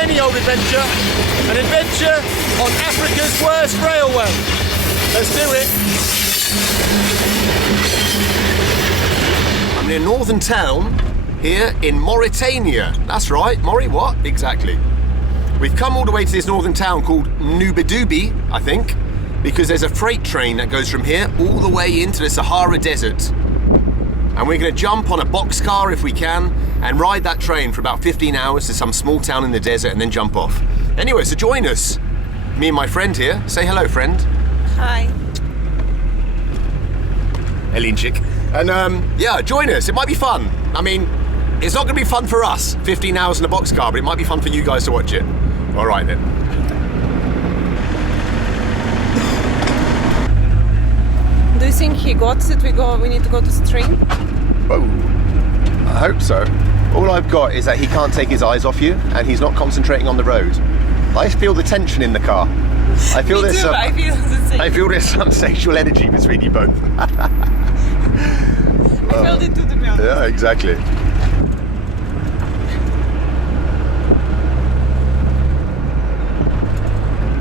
any old adventure. An adventure on Africa's worst railway. Let's do it. I'm near northern town here in Mauritania. That's right, Maury what? Exactly. We've come all the way to this northern town called Nubidubi, I think, because there's a freight train that goes from here all the way into the Sahara Desert. And we're going to jump on a boxcar if we can and ride that train for about 15 hours to some small town in the desert and then jump off. Anyway, so join us. Me and my friend here. Say hello, friend. Hi. Elinchik. And yeah, join us. It might be fun. I mean, it's not going to be fun for us, 15 hours in a boxcar, but it might be fun for you guys to watch it. All right then. Do you think he got it? We need to go to the train? Oh, I hope so. All I've got is that he can't take his eyes off you and he's not concentrating on the road. I feel the tension in the car. I feel Me too, I feel the same. I feel there's some sexual energy between you both. I felt it too, to be honest. Yeah, exactly.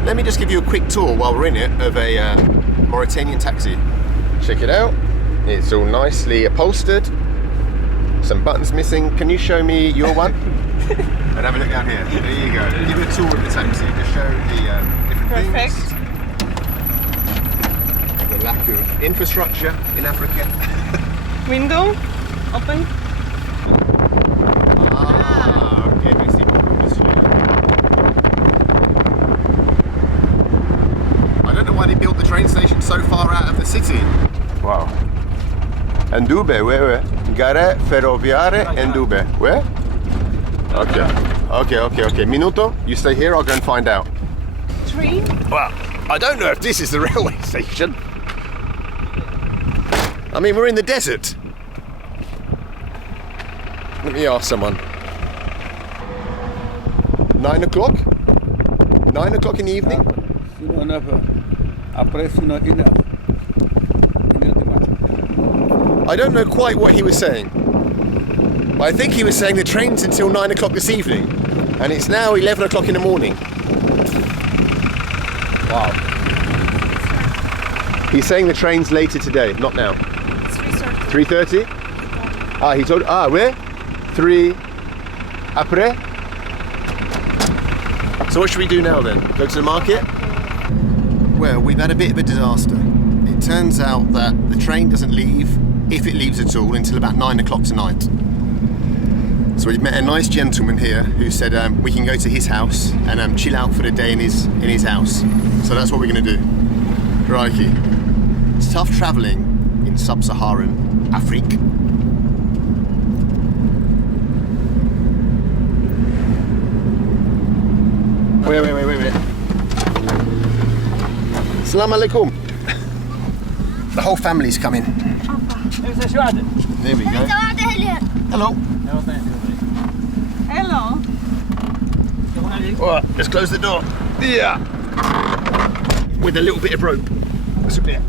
Let me just give you a quick tour while we're in it of a Mauritanian taxi. Check it out. It's all nicely upholstered. Some buttons missing. Can you show me your one? And have a look down here. There you go. Give it a tour of the taxi to show the different Perfect. things. The lack of infrastructure in Africa. Window, open. Ah, okay. Merci beaucoup, monsieur. I don't know why they built the train station so far out of the city. Wow. Ndube, where? Gare ferroviarie Ndube. Where? Okay. Minuto, you stay here, I'll go and find out. Train? Well, I don't know if this is the railway station. I mean, we're in the desert. Let me ask someone. 9 o'clock? 9 o'clock in the evening? I don't know quite what he was saying. But I think he was saying the train's until 9 o'clock this evening, and it's now 11 o'clock in the morning. Wow. He's saying the train's later today, not now. It's 3:30. 3:30? Ah, he told. Ah, where? 3 après? So what should we do now then? Go to the market? Well, we've had a bit of a disaster. It turns out that the train doesn't leave, if it leaves at all, until about 9 o'clock tonight. So we've met a nice gentleman here who said we can go to his house and chill out for the day in his house. So that's what we're going to do. Crikey. It's tough travelling in sub-Saharan Africa. Wait. Assalamu alaikum. The whole family's coming. There we go. Hello. Hello. Alright, let's close the door. Yeah. With a little bit of rope. That's a bit.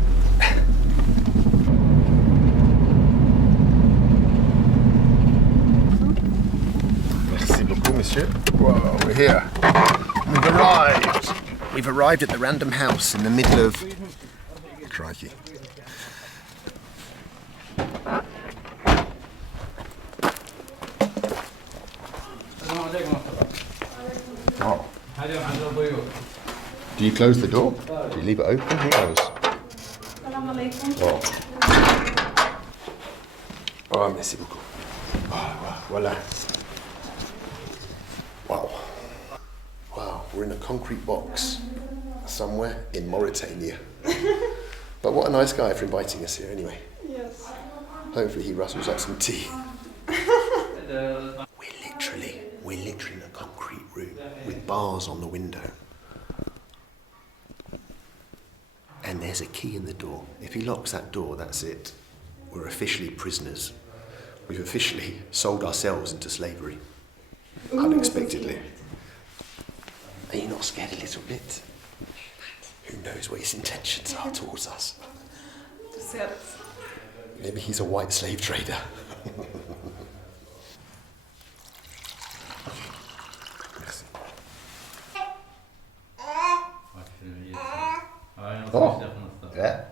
Merci beaucoup, monsieur. Whoa, we're here. We've arrived at the random house in the middle of... Crikey. Oh. Do you close the door? Do you leave it open? Who knows? Oh. Oh, merci beaucoup. Oh, voilà. Wow, we're in a concrete box somewhere in Mauritania. But what a nice guy for inviting us here anyway. Yes. Hopefully he rustles up some tea. We're literally in a concrete room with bars on the window. And there's a key in the door. If he locks that door, that's it. We're officially prisoners. We've officially sold ourselves into slavery. Unexpectedly. Are you not scared a little bit? Who knows what his intentions are towards us? Maybe he's a white slave trader. Oh, yeah.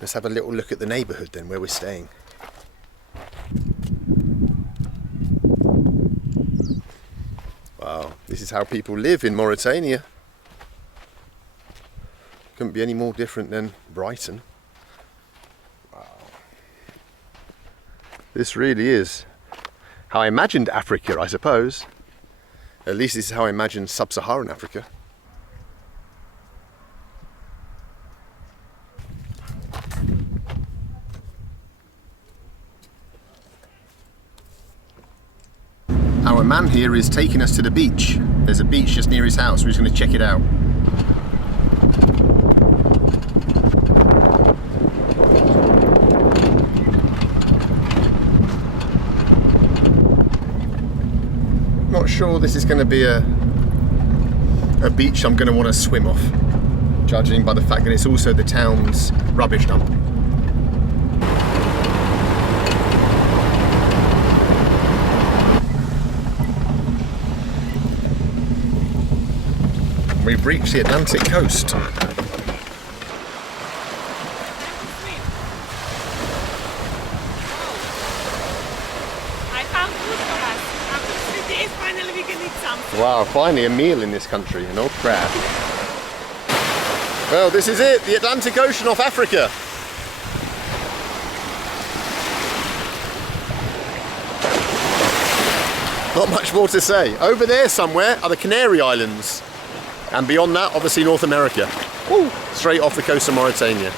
Let's have a little look at the neighbourhood then, where we're staying. Wow, this is how people live in Mauritania. Couldn't be any more different than Brighton. Wow. This really is how I imagined Africa, I suppose. At least this is how I imagined sub-Saharan Africa. Our man here is taking us to the beach. There's a beach just near his house. We're just going to check it out. Not sure this is going to be a beach I'm going to want to swim off, judging by the fact that it's also the town's rubbish dump. We've reached the Atlantic coast. I found food for us. After 3 days, finally we can eat something. Wow, finally a meal in this country, an old crab. Well, this is it, the Atlantic Ocean off Africa. Not much more to say. Over there somewhere are the Canary Islands. And beyond that, obviously North America. Woo, straight off the coast of Mauritania.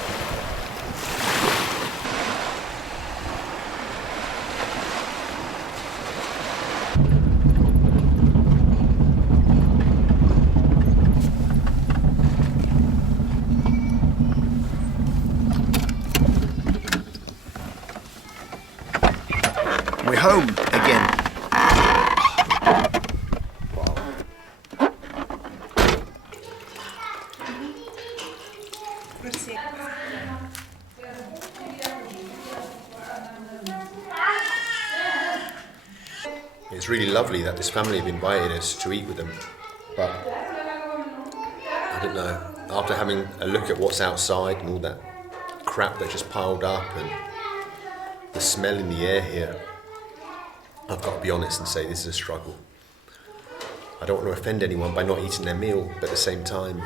We're home again. It's really lovely that this family have invited us to eat with them, but I don't know, after having a look at what's outside and all that crap that just piled up and the smell in the air here, I've got to be honest and say this is a struggle. I don't want to offend anyone by not eating their meal, but at the same time,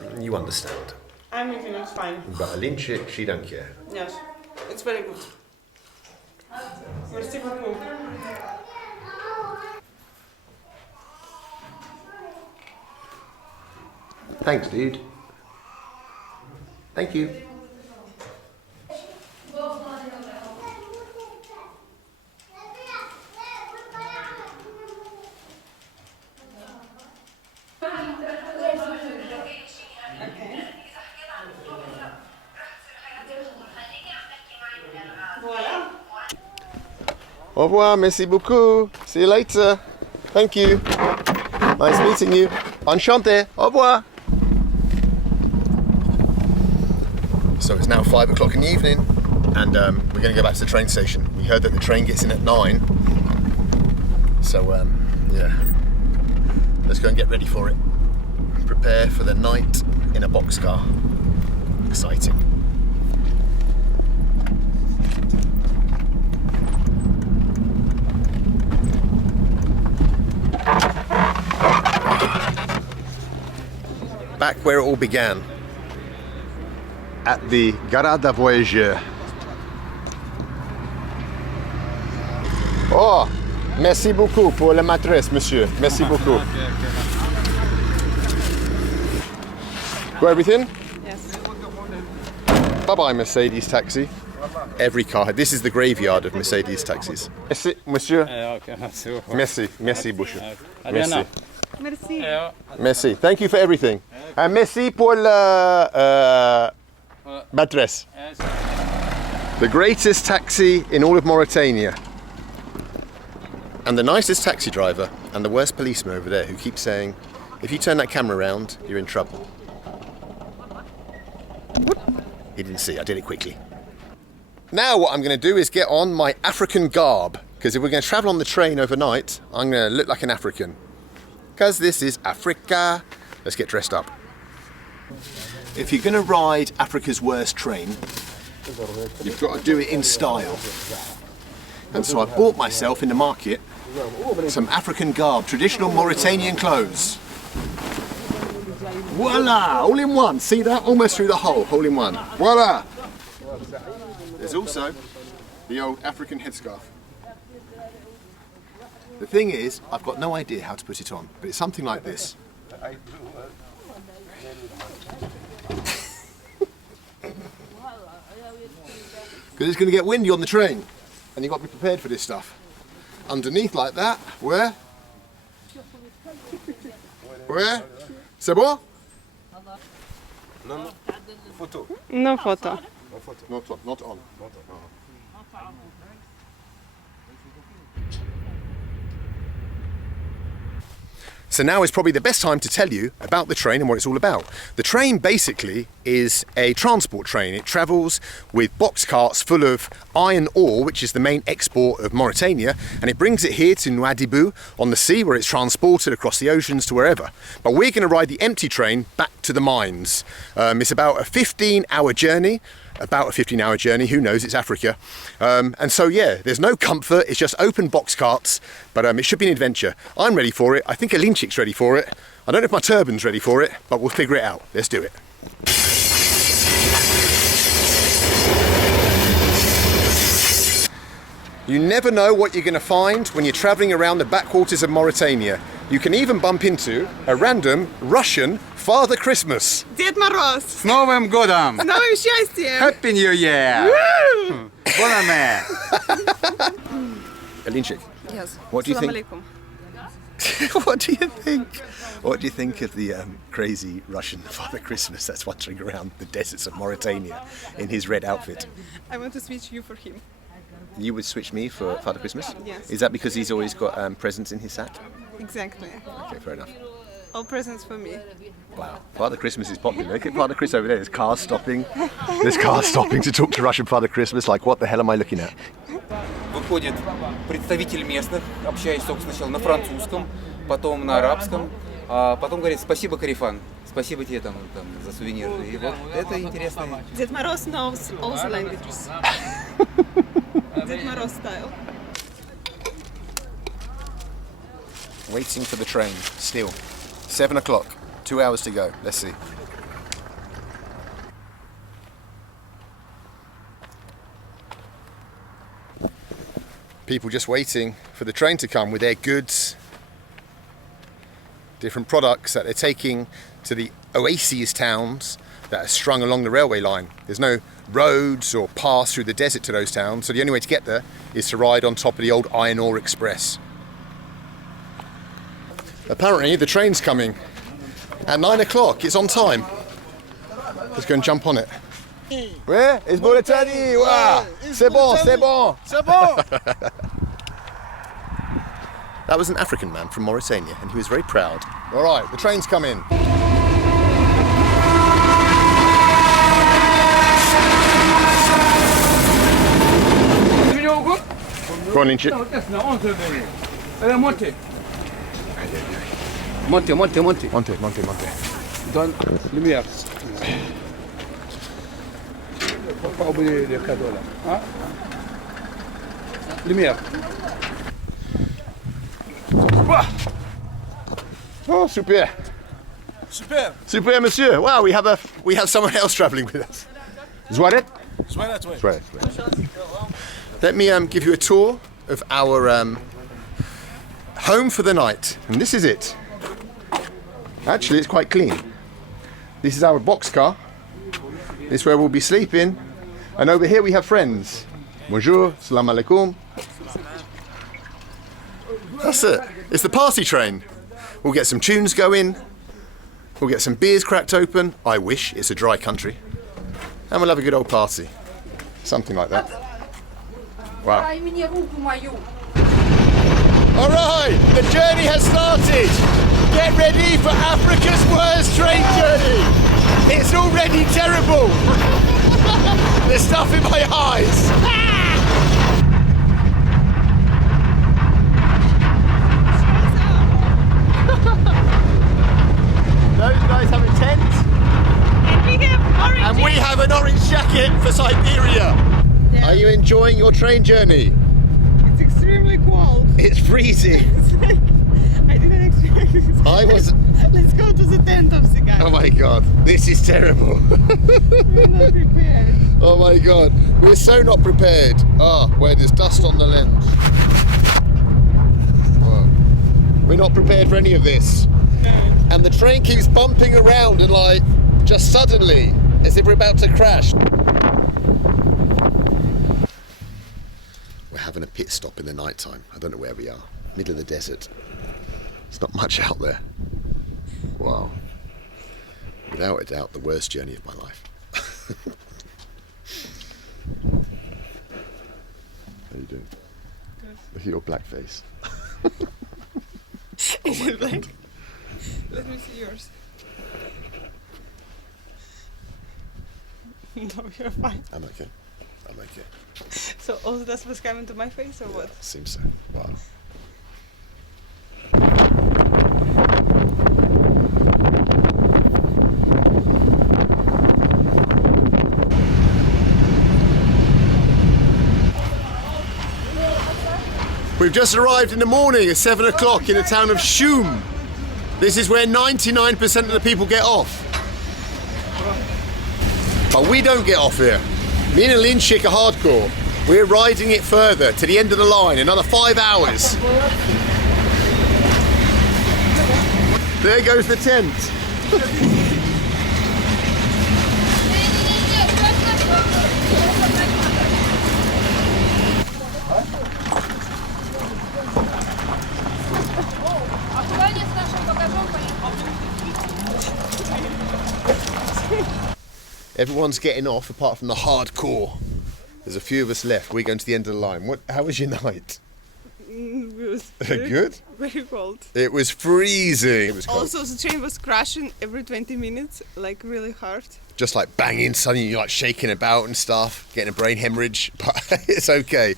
man, you understand. I'm eating, it's fine. But Aline, she don't care. Yes, it's very good. Merci beaucoup. Thanks, dude. Thank you. Au revoir, merci beaucoup. See you later. Thank you. Nice meeting you. Enchanté. Au revoir. So it's now 5 o'clock in the evening, and we're going to go back to the train station. We heard that the train gets in at 9. So yeah, let's go and get ready for it. Prepare for the night in a boxcar. Exciting. Back where it all began, at the Gare des Voyageurs. Oh, merci beaucoup pour la maîtresse, monsieur. Merci beaucoup. Got everything? Yes. Bye-bye, Mercedes taxi. Every car. This is the graveyard of Mercedes taxis. Merci, monsieur. Merci, merci beaucoup. Merci. Merci. Merci. Thank you for everything. And merci pour la maîtresse. The greatest taxi in all of Mauritania. And the nicest taxi driver and the worst policeman over there who keeps saying, if you turn that camera around, you're in trouble. He didn't see, I did it quickly. Now what I'm going to do is get on my African garb, because if we're going to travel on the train overnight, I'm going to look like an African. Because this is Africa. Let's get dressed up. If you're going to ride Africa's worst train, you've got to do it in style. And so I bought myself in the market some African garb, traditional Mauritanian clothes. Voila! All in one. See that? Almost through the hole. All in one. Voila! There's also the old African headscarf. The thing is, I've got no idea how to put it on, but it's something like this. Because it's going to get windy on the train, and you've got to be prepared for this stuff. Underneath like that, where? Where? C'est bon? No photo. No photo. Not on. So now is probably the best time to tell you about the train and what it's all about. The train basically is a transport train. It travels with box carts full of iron ore, which is the main export of Mauritania, and it brings it here to Nouadhibou on the sea, where it's transported across the oceans to wherever. But we're going to ride the empty train back to the mines. It's about a 15-hour journey. Who knows, it's Africa. And so yeah, there's no comfort, it's just open box carts, but it should be an adventure. I'm ready for it, I think Alinchik's ready for it. I don't know if my turban's ready for it, but we'll figure it out. Let's do it. You never know what you're going to find when you're travelling around the backwaters of Mauritania. You can even bump into a random Russian Father Christmas. Дед Мороз! С Новым годом! С новым счастьем! Happy New Year! Bon année! Alinchik, Yes. what do you think? Assalamu alaikum. What do you think? What do you think of the crazy Russian Father Christmas that's wandering around the deserts of Mauritania in his red outfit? I want to switch you for him. You would switch me for Father Christmas? Yes. Is that because he's always got presents in his sack? Exactly. Okay, fair enough. All presents for me. Wow, Father Christmas is popular. Look at Father Chris over there. There's cars stopping. There's cars stopping to talk to Russian Father Christmas. Like, what the hell am I looking at? Выходит представитель местных, общаясь сначала на французском, потом на арабском, а потом говорит спасибо, Карифан, спасибо тебе там за сувенир. И вот это интересно. Дед Мороз knows all the languages. Дед Мороз style. Waiting for the train, still. 7 o'clock, 2 hours to go. Let's see. People just waiting for the train to come with their goods, different products that they're taking to the oases towns that are strung along the railway line. There's no roads or paths through the desert to those towns, so the only way to get there is to ride on top of the old iron ore express. Apparently the train's coming at 9 o'clock. It's on time. Let's go and jump on it. Where? It's Mauritania! Wow! C'est bon, c'est bon! C'est bon! That was an African man from Mauritania, and he was very proud. All right, the train's coming. Go on, Lynch. Monte. Monte. Donne lumière. Faut pas oublier les cadeaux là. Hein? Lumière. Oh, super. Super, monsieur. Wow, we have someone else travelling with us. Zwaret? Zwaret. Let me give you a tour of our home for the night. And this is it. Actually, it's quite clean. This is our boxcar. This is where we'll be sleeping. And over here we have friends. Bonjour, salam alaikum. That's it. It's the party train. We'll get some tunes going. We'll get some beers cracked open. I wish it's a dry country. And we'll have a good old party. Something like that. Wow. All right, the journey has started. Get ready for Africa's worst train journey. It's already terrible. There's stuff in my eyes. Those guys have a tent. And we have an orange jacket for Siberia. Yeah. Are you enjoying your train journey? It's extremely cold. It's freezing. It's like, I didn't expect this. I was... Let's go to the tent of the guy. Oh my god, this is terrible. We're not prepared. Oh my god, we're so not prepared. Where there's dust on the lens. Whoa. We're not prepared for any of this. No. And the train keeps bumping around and like, just suddenly, as if we're about to crash. We're having a pit stop in the night time. I don't know where we are. Middle of the desert. There's not much out there. Wow. Without a doubt, the worst journey of my life. How you doing? Good. Look at your black face. Is it black? Let me see yours. No, you're fine. I'm okay. I'm okay. So all the dust was coming to my face or what? Seems so. Wow. We've just arrived in the morning at 7 o'clock in the town of Shum. This is where 99% of the people get off. But we don't get off here. Me and Alinchik are hardcore. We're riding it further to the end of the line, another 5 hours. There goes the tent. Everyone's getting off apart from the hardcore. There's a few of us left. We're going to the end of the line. How was your night? It was Good? very cold. It was freezing. It was cold. Also, the train was crashing every 20 minutes, like really hard. Just like banging, suddenly you're like shaking about and stuff, getting a brain hemorrhage, but it's okay.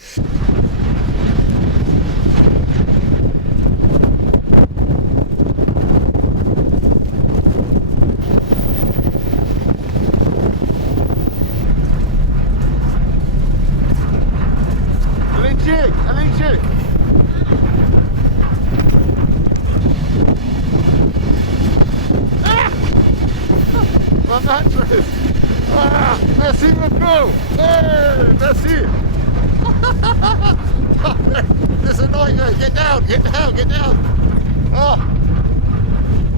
Alinchik! Ma mattress! Merci beaucoup! Hey, merci! This is a nightmare! Get down! Get down! Get down!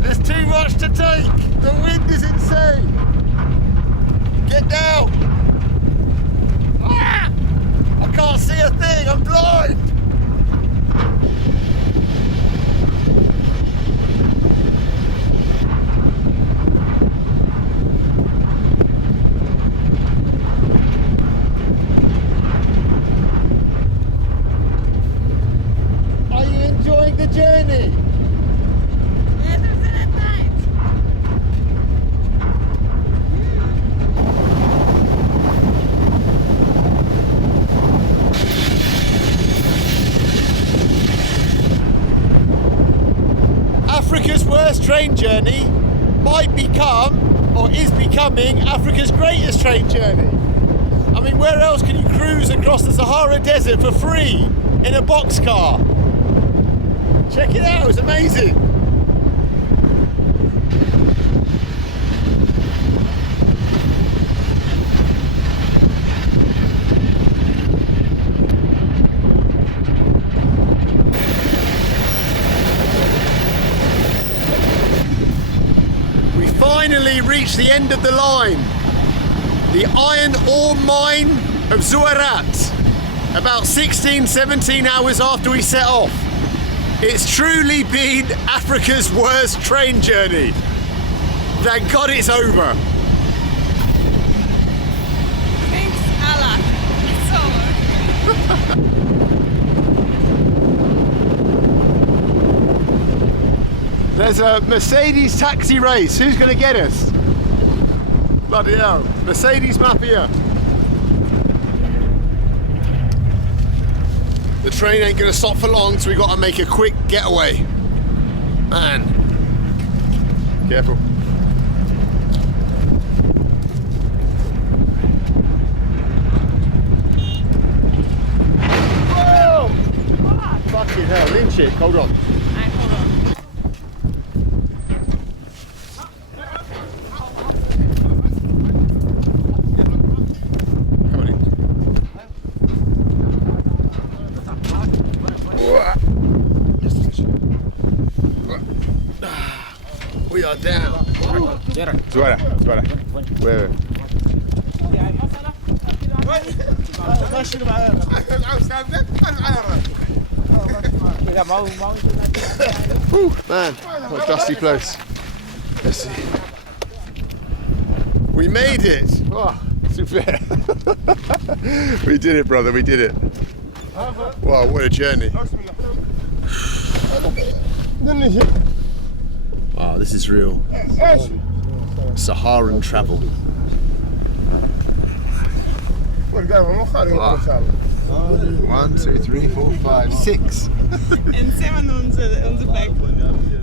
There's too much to take! The wind is insane! Get down! I can't see a thing! I'm blind! Are you enjoying the journey? Better than at night. Africa's worst train journey might become, or is becoming, Africa's greatest train journey. I mean, where else can you cruise across the Sahara Desert for free in a boxcar? Check it out, it's amazing. We finally reached the end of the line. The iron ore mine of Zuarat. About 16, 17 hours after we set off. It's truly been Africa's worst train journey. Thank God it's over. Thanks, Allah. It's over. There's a Mercedes taxi race. Who's going to get us? Bloody hell. Mercedes Mafia. The train ain't gonna stop for long, so we gotta make a quick getaway. Man. Careful. Whoa! Fucking hell, lynch it. Hold on. Hold on. Come on in. We are down. Suara. Where? Whew, man, what a dusty place. Let's see. We made it. Oh, super. We did it, brother. We did it. Wow, what a journey. Wow, this is real Saharan travel. Wow. 1, 2, 3, 4, 5, 6. En 7 onze bag.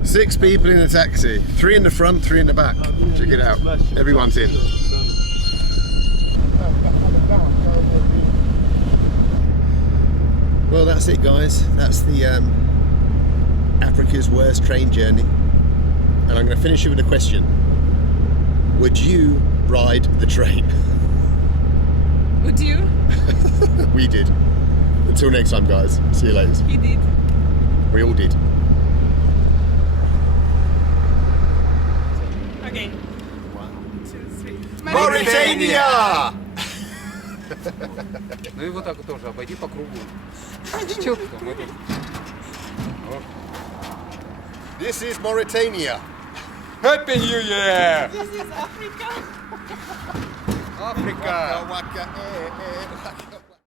6 people in a taxi. 3 in the front, 3 in the back. Check it out. Everyone's in. Well, that's it, guys. That's the Africa's worst train journey. And I'm going to finish it with a question. Would you ride the train? Would you? We did. Until next time, guys. See you later. He did. We all did. Okay. 1, 2, 3. Mauritania! Ну и вот так вот тоже, обойди по кругу. Четко. Мы тут. This is Mauritania. Happy New Year! This is Africa. Africa.